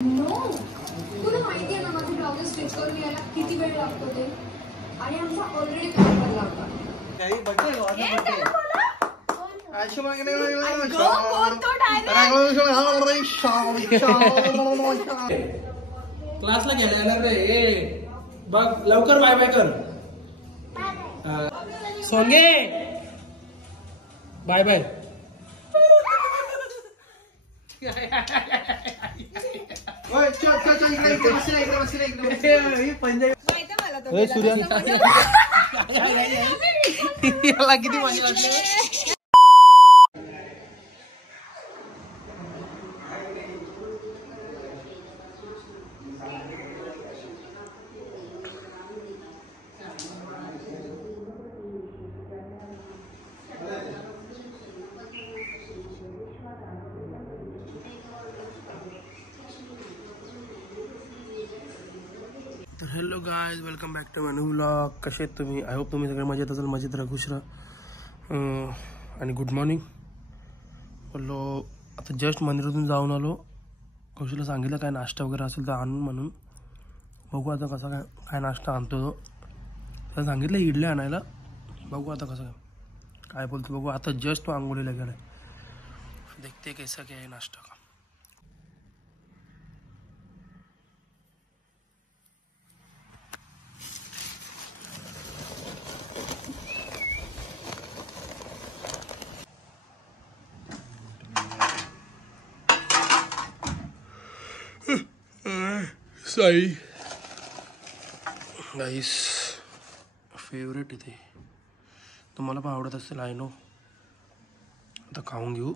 No, तुला माहिती आहे ना माझे ब्लाउज स्टिच करून यायला किती वेळ लागतो ते, आणि आमचा ऑलरेडी काम भरला होता. क्लासला घ्यायला येणार रे. बघ लवकर बाय बाय कर. सोंगे बाय बाय. याला किती मजा लागली. Hello guys, welcome back to Manu vlog. कसे आहेत तुम्ही? आय होप तुम्ही सगळे मजेत असाल, मजेत राहा, खुश राहा. आणि गुड मॉर्निंग. बोललो आता जस्ट मंदिरातून जाऊन आलो. कौशलला सांगितलं काय नाश्ता वगैरे असेल तर आणून म्हणून. बघू आता कसा काय नाश्ता आणतो तो. त्याला सांगितलं इडली आणायला. बघू आता कसं काय बोलतो बघू. आता जस्ट तो आंघोळीला गेला. देखते कैसा क्या है नाश्ता का. साई गाईस फेवरेट इथे. तुम्हाला पण आवडत असेल आय नो. आता खाऊन घेऊ.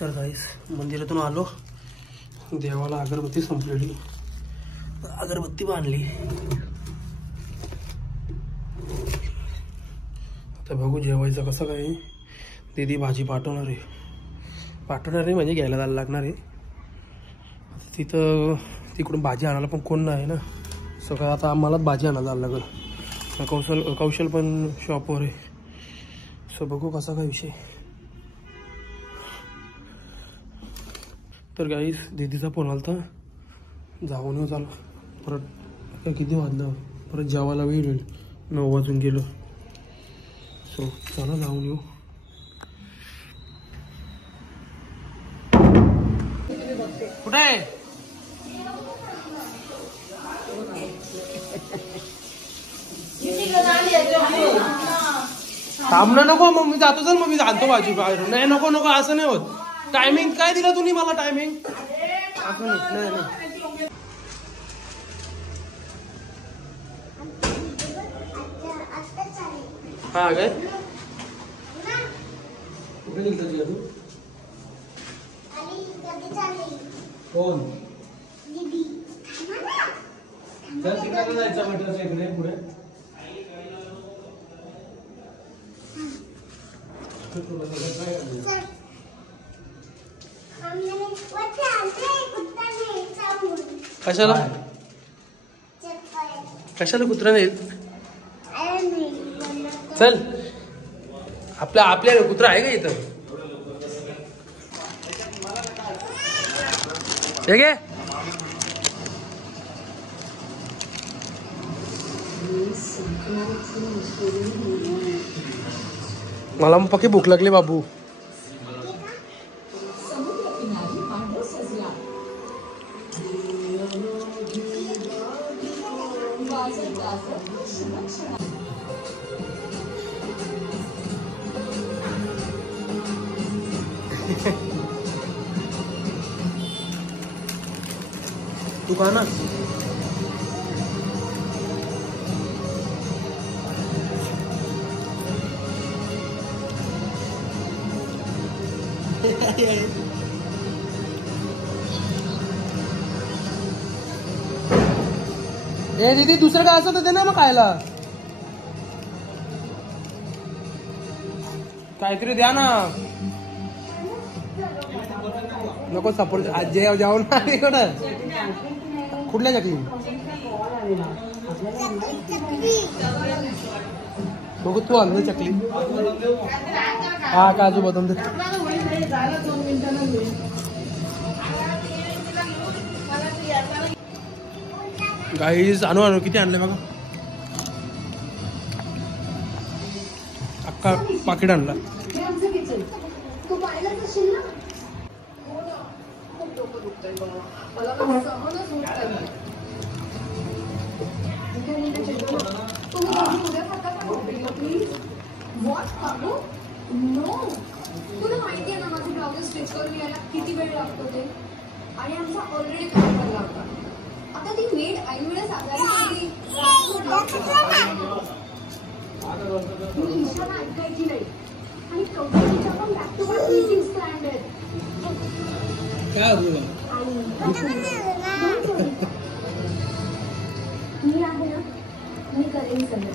तर गाईस मंदिरातून आलो. देवाला अगरबत्ती संपलेली. अगरबत्ती बांधली. आता बघू जेवायचं कसं काय. दीदी भाजी पाठवणार आहे म्हणजे घ्यायला जायला लागणार आहे. तिथं तिकडून भाजी आणायला पण कोण नाही ना. सगळं आता आम्हालाच भाजी आणायला जायला लागेल. कौशल पण शॉपवर आहे. सो बघू कसा काय विषय. तर गाईस दीदीचा फोन आला होता. जाऊन येऊ चालू. परत किती वाजलं. परत जेवायला वेळ होईल. 9 वाजून गेलो. सो चला जाऊन येऊ. कुठे आहे? थांबणं नको. मग मी जातो. चल मग मी आणतो भाजी बाहेरून. नाही नको नको असं नाही होत. टायमिंग काय दिलं तुम्ही मला टायमिंग? असं नाही. हा काय कुठे निघतो तू? कोण तिकडे जायचं म्हटलं इकडे पुढे. कशाला कशाला कुत्रा नाही? चल आपल्या कुत्रा आहे का इथं? हे घे. मला मग पक्की भूक लागली बाबू. तू खा ना. ए दीदी दुसरं काय असं तर दे ना मग खायला. काहीतरी द्या ना. नको सपोर्ट आज जाऊन इकडं. कुठल्या चकली बघू तू आणलं चकली. हा काजू बदाम दे. गाईज आणू आणू किती आणले बघा. अख्खा पाकिट आणला. तू पाहिलंच असेल ना. खूप डोकं दुखतंय बाबा. मला सहनच होत नाही. तुम्ही उद्या खाता का प्लीज. वॉट काकू नो. तुला माहिती आहे ना माझे ब्लाउज स्टिच करून यायला किती वेळ लागतो ते. आणि आमचा ऑलरेडी काम झाला होता. आता ती मेड ऐन वेळेस आजारी पडली. मी ईशाला ऐकायची नाही. आणि कंपनीच्या पण back to back meetings planned आहेत. मी आहे ना. मी करेन सगळं.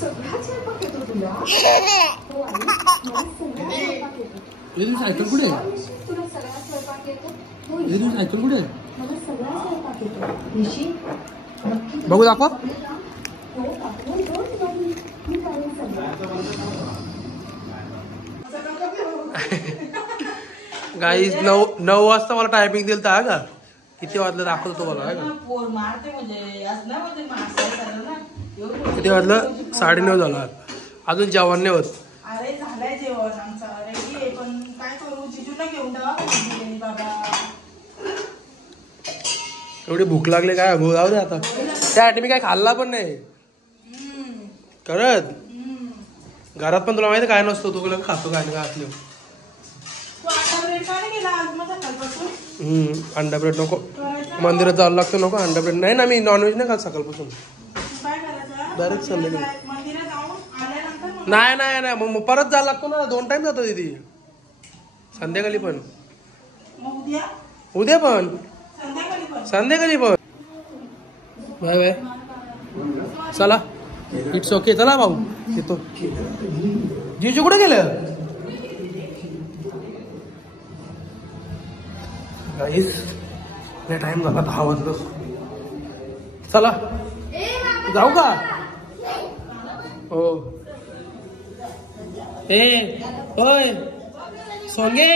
सगळा स्वयंपाक येतो तुला. हो आई मला सगळा स्वयंपाक येतो. सायकल कुठे तुला सगळा स्वयंपाक येतो. सायकल कुठे मला सगळा स्वयंपाक येतो. ऋषी बघू दाखवा. हो काकू मी करेन सगळं. गाईज 9 वाजता मला टायमिंग दिलं तर का किती वाजलं दाखवतो तुम्हाला. किती वाजलं 9:30 झाला. अजून जेवण नाही होत. अरे झालंय जेवण आमचं रेडी आहे. पण काय करू जिजूला घेऊन बाबा. एवढी भूक लागली काय जाऊ दे आता. त्यासाठी मी काय खाल्ला पण नाही करत. घरात पण तुला माहिती काय नसतो. तू खातो काय नाही असले. अंडा ब्रेड नको. मंदिरात जायला लागतं नको. अंडा ब्रेड नाही ना. मी नॉनव्हेज नाही खात सकाळपासून. डायरेक्ट संध्याकाळी. नाही नाही नाही मग परत जायला लागतो ना. 2 टाइम जातो तिथे. संध्याकाळी पण उद्या पण संध्याकाळी पण. Bye bye. चला इट्स ओके. चला भाऊ येतो. जीजू कुठे गेलं गाईस. टाइम झाला 10 वाजलं. चला जाऊ का. हो ए होय सोंगे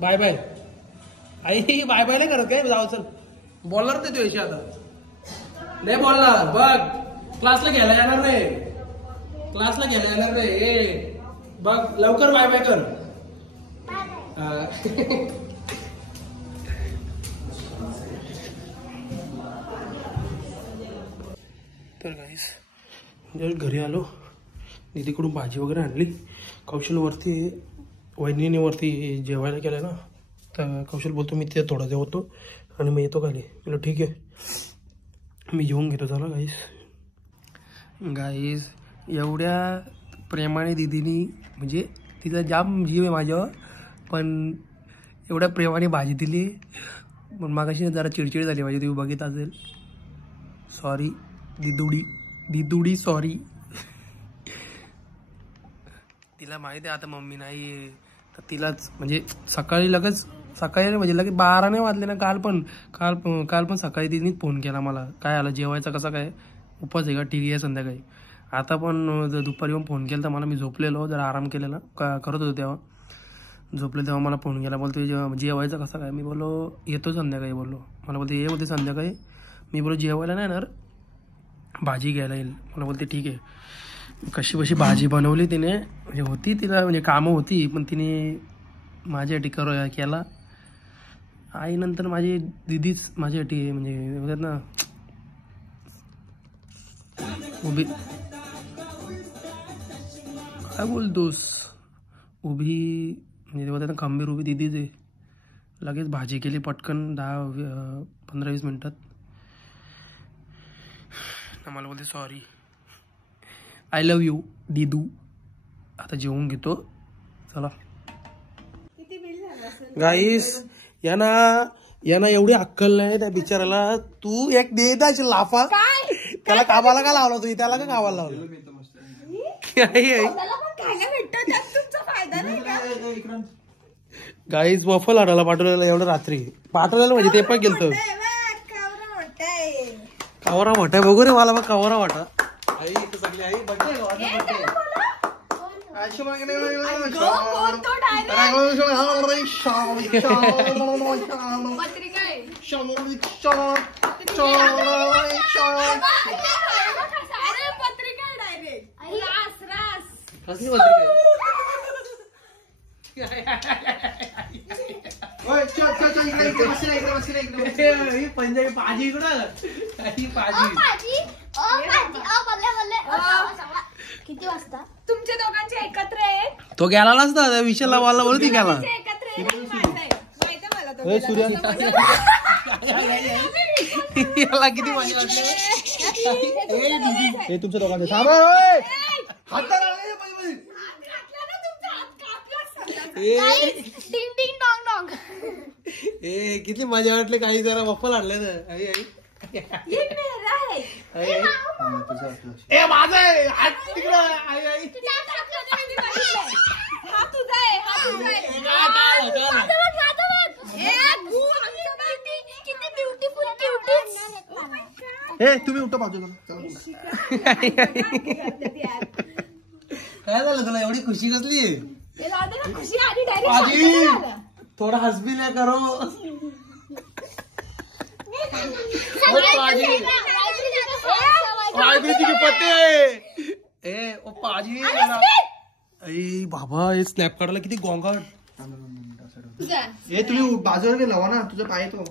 बाय बाय. आई बाय बाय नाही करत काय. जाऊ चल. बोलणार ते तू आता नाही बोलणार. बघ क्लासला घ्यायला येणार नाही. क्लासला घ्यायला येणार नाही. ए बघ लवकर बाय बाय कर. तर गाईस जर घरी आलो. दीदीकडून भाजी वगैरे आणली. कौशलवरती वहिनीवरती जेवायला केलं ना. तर कौशल बोलतो मी ते थोडा जेवतो आणि मग येतो खाली. म्हटलं ठीक आहे मी जेवून घेतो. चला गाईस एवढ्या प्रेमाने दीदीनी म्हणजे तिचा जाम जीव आहे माझ्यावर. पण एवढ्या प्रेमाने भाजी दिली. पण मागाशी जरा चिडचिड झाली माझी. तुम्ही बघित असेल. सॉरी दिदुडी सॉरी. तिला माहिती आहे आता मम्मी नाही तर तिलाच म्हणजे सकाळी लगेच म्हणजे लगेच 12 नाही वाजले ना. काल पण सकाळी तिने फोन केला मला. काय आलं जेवायचं कसं काय उपास आहे का. ठीक आहे संध्याकाळी. आता पण दुपारी येऊन फोन केला तर मला. मी झोपलेलो जरा आराम केलेला करत होतो तेव्हा. झोपले तेव्हा मला फोन केला, बोलतो जेवायचं कसं काय. मी बोललो येतो संध्याकाळी. बोललो मला बोलते ये होते संध्याकाळी. मी बोललो जेवायला नाही येणार, भाजी घ्यायला येईल. मला बोलते ठीक आहे. कशी कशी भाजी बनवली तिने, म्हणजे होती तिला म्हणजे कामं होती, पण तिने माझ्यासाठी केला. आई नंतर माझी दिदीच माझ्यासाठी म्हणजे बोलतात ना उभी, काय बोलतोस, उभी म्हणजे बोलतात ना खंबीर उभी दिदीच आहे. लगेच भाजी केली पटकन 10-15-20 मिनिटात. मला बोलते सॉरी, आय लव्ह यू दीदू. आता जेवून घेतो चला. गाईस यांना एवढी अक्कल नाही त्या बिचाराला. तू एक दे द्यायची लाफा, त्याला कामाला का लावला तुम्ही, त्याला का कामाला लावलं. गाईज वफल आणायला पाठवलेलं एवढं रात्री पाठवलेलं म्हणजे ते पण गेलतो. कावरा वाटा बघू रे मला, मग कावरा वाटा. आई सगळी आई पंजाबी भाजी किती वाजता तुमच्या दोघांचे एकत्र आहे. तो गेला नसता त्या विषयाला मला बोलती गेला. याला किती माझी वाटली तुमच्या दोघांचे किती मजा वाटली. काही जरा वफल आणले ना आई आई माझा आहे हात तिकडं. आई आई तुम्ही उठा बाजू. काय झालं तुला एवढी खुशी कसली. भाजी थोडा हसबिल्या करो. बाबा हे स्नॅप काढायला किती गोंगाट. हे तुम्ही बाजूवर लावा ना, तुझा पाय येतो.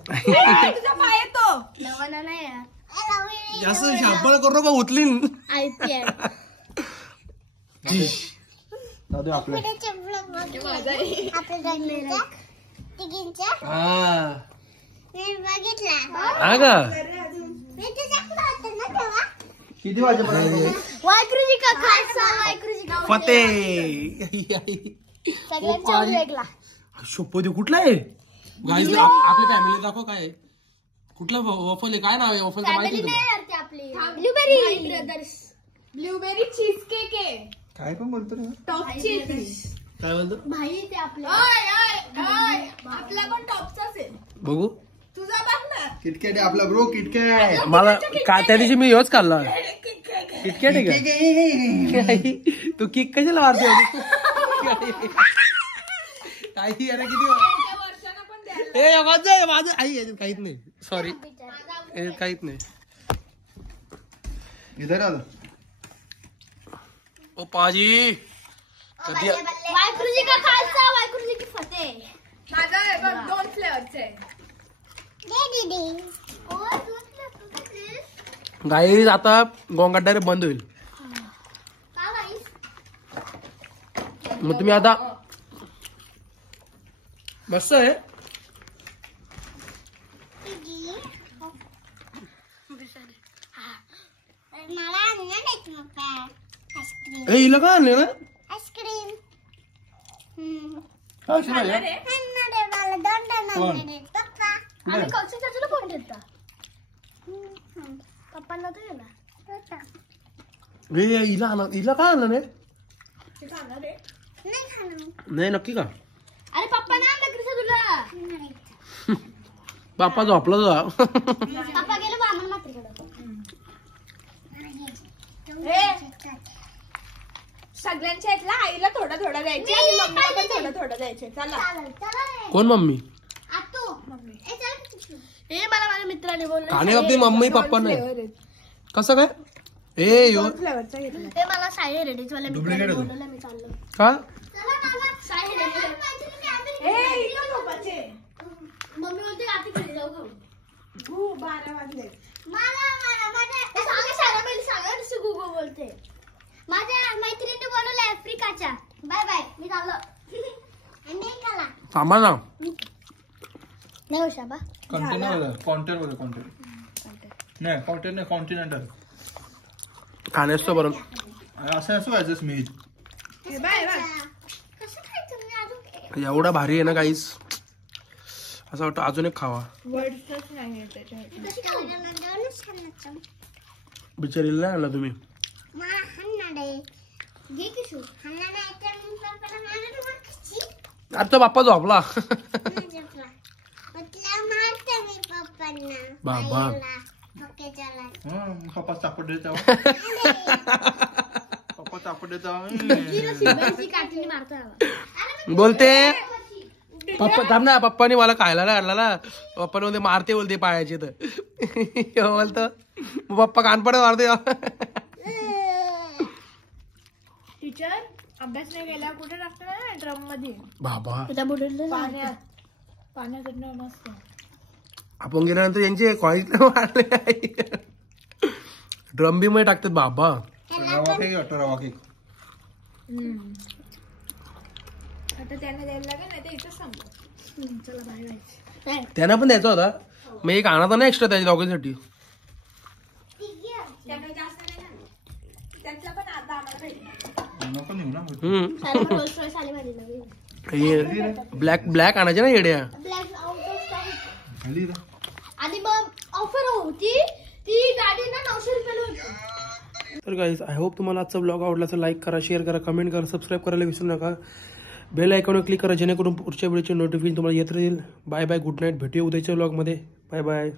जास्त शांपळ करू नका उचलीन. किती वाजेपर्यंत शोपो कुठला आहे आपल्या फॅमिली दाखव. काय कुठला वफल आहे, काय नाव आहे वफलचं माहिती तुला. ब्लूबेरी चीज केक आहे. काय पण बोलतो रे, टॉपची काय बोलतो भाई ते आपल्या आपला पण टॉपचाच आहे. बघू तुझा बघ ना. किटकॅट आहे आपला ब्रो. किटकॅट मला काय त्या दिवशी मी योच खाल्ला. किटकॅट आहे का तू किक कशाला मारते काही. अरे किती माझं आई काहीच नाही. सॉरी काहीच नाही. इधर आलं ओ पाजी. वाहेगुरु जी का खालसा, वाहेगुरु जी की फतेह. माझा 2 फ्लेवरचे आहे. गाईज आता गोंगाट डायरेक्ट बंद होईल. मग तुम्ही आता मस्त आहे. हिला का आणले ना आईस्क्रीम. पप्पांना तर हिला का आणलं नाही. नाही नक्की का. अरे पप्पा ना तुला. बाप्पा झोपला तुझा. पप्पा गेलो बामण मात्रेकडे. सगळ्यांच्या यातला आईला थोडं थोडं द्यायचे आणि मम्मीला पण थोडं थोडं द्यायचे. चला कोण मम्मी? हे मला माझ्या मित्राने बोललं आणि आपली मम्मी पप्पा नाही कसं काय? ए यो फ्लेवरचा घेतला. ते मला साई हेरिटेज वाल्या मित्राने बोलवलं, मी चाललो. का? साई हेरिटेज. मम्मी बोलते रात्री घरी जाऊ खाऊ. 12 वाजले. सांगा तसं गुगल बोलते. माझ्या मैत्रिणीने बोलवलं आफ्रिकाच्या. बाय बाय, मी चाललो. थांबा ना. नाही हो शाबा. कॉन्टिनेंटल खाण्याचं बरं असं व्हायचं स्मित. Bye bye. कसं खायचं मी अजून? एवढा भारी आहे ना काहीच, असं वाटतं अजून एक खावा. वर्ड्सच नाही त्याच्या. कशी खायचं? बिचारीला नाही आणला तुम्ही. मला हन्नाड आहे. घे की शू. हन्नाड आहे तर मी पप्पाला मारत कशी? आता बाप्पा झोपला. मारते मी पप्पांना. बाबा. ओके चला. पप्पा चापट देता पप्पा चापट देता काठीने मारतो. बोलते पप्पा थांब ना, पप्पाने मला खायला नाही आणला ना. पप्पा बोलते मारते, बोलते पायाचे तर बोलतो पप्पा कानपडे मारते. टीचर अभ्यास नाही केला कुठे टाकतो ना ड्रम मध्ये. बाबा पाण्यात मस्त. आपण गेल्यानंतर यांचे कॉलेज वाढले ड्रम बी मध्ये टाकतात. बाबा रवा केक आता त्यांना द्यायला लागेल नाही तर इथंच सांगतो. चला बाय बाय. त्यांना पण द्यायचा होता, मग एक आणा ना एक्स्ट्रा त्याच्या दोघांसाठी. त्याकडे जास्त नाही ना. त्यातला पण आता आम्हाला भेटेल. नको नेऊ ना ब्लॅक आणायचे ना येड्या. खाली आणि मग ऑफर होती ती गाडी ना 900 रुपयाला होती. तर गाईज आय होप तुम्हाला आजचा ब्लॉग आवडला तर लाईक करा, शेअर करा, कमेंट करा, सबस्क्राईब करायला विसरू नका. बेल आयकॉनवर क्लिक करा जेणेकरून पुढच्या व्हिडिओचे नोटिफिकेशन तुम्हाला येत राहील. Bye bye, good night. भेटूया उद्याच्या ब्लॉगमध्ये. Bye bye.